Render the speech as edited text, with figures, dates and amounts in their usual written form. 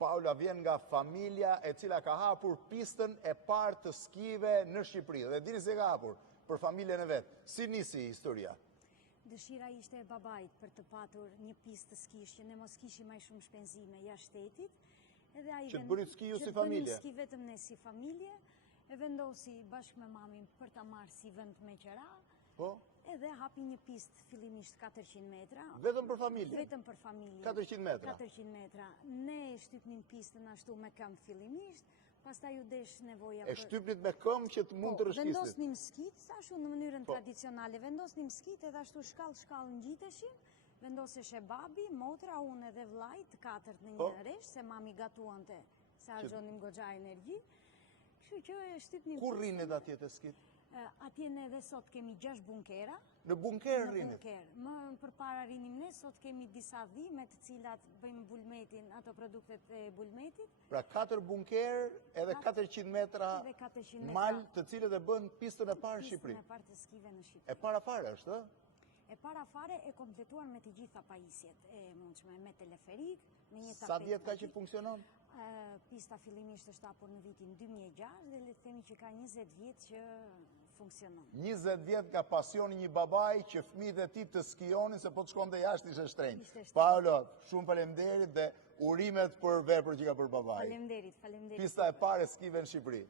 Paula vjen nga familja e cila ka hapur pistën e parë të skive në Shqipëri. Dhe dini se ka hapur për familjen e vetë. Si nisi historia? Dëshira ishte e babait për të patur një pistë të skish që ne mos kishim më shumë shpenzime jashtë shtetit. Që të bëni ski ju si familje? Që të bëni ski vetëm ne si familje. E vendosi bashkë me mamin për ta marrë si vend me qera. Po? Edhe hapi një pistë fillimisht 400 metra. Vetëm për familje? Vetëm për familje. 400 metra? 400 metra. Ne shtypnim pistën ashtu me këmbë fillimisht, pastaj u desh nevoja E shtypnit me këmbë që të mund të rëshkisnit? Vendosnim skit, ashtu në mënyrën tradicionale. Vendosnim skit edhe ashtu shkallë ngjiteshim. Vendosesh e babi, motra, unë edhe vllai, të katërt në një rresh, se mami gatuante, se harxhonim goxha energji. Kështu që e shtypnim. Ku rrinit atje të skit? Atje ne edhe sot kemi 6 bunkera. Në bunker rrinit? Në bunker. Më përpara rinim ne, sot kemi disa dhime të cilat bëjmë bulmetin, ato produktet e bulmetit. Pra 4 bunker edhe 400 metra mal të cilët e bën pistën e parë në Shqipëri. Pistën e parë të skive në Shqipëri. E para fare është, E para fare e kompletuar me të gjitha pajisjet e mundshme, me teleferik, me një tapet. Sa vjet ka që funksionon? Pista fillimisht është hapur në vitin 2006 dhe le të themi që ka 20 vjet që funksionon. 20 vjet ka pasioni një babaj që fëmijët e tij të skionin se po të shkonte jashtë ishte shtrenjtë. Paolo, shumë faleminderit dhe urimet për veprën që ka bërë babai. Faleminderit. Pista e parë e skive në Shqipëri.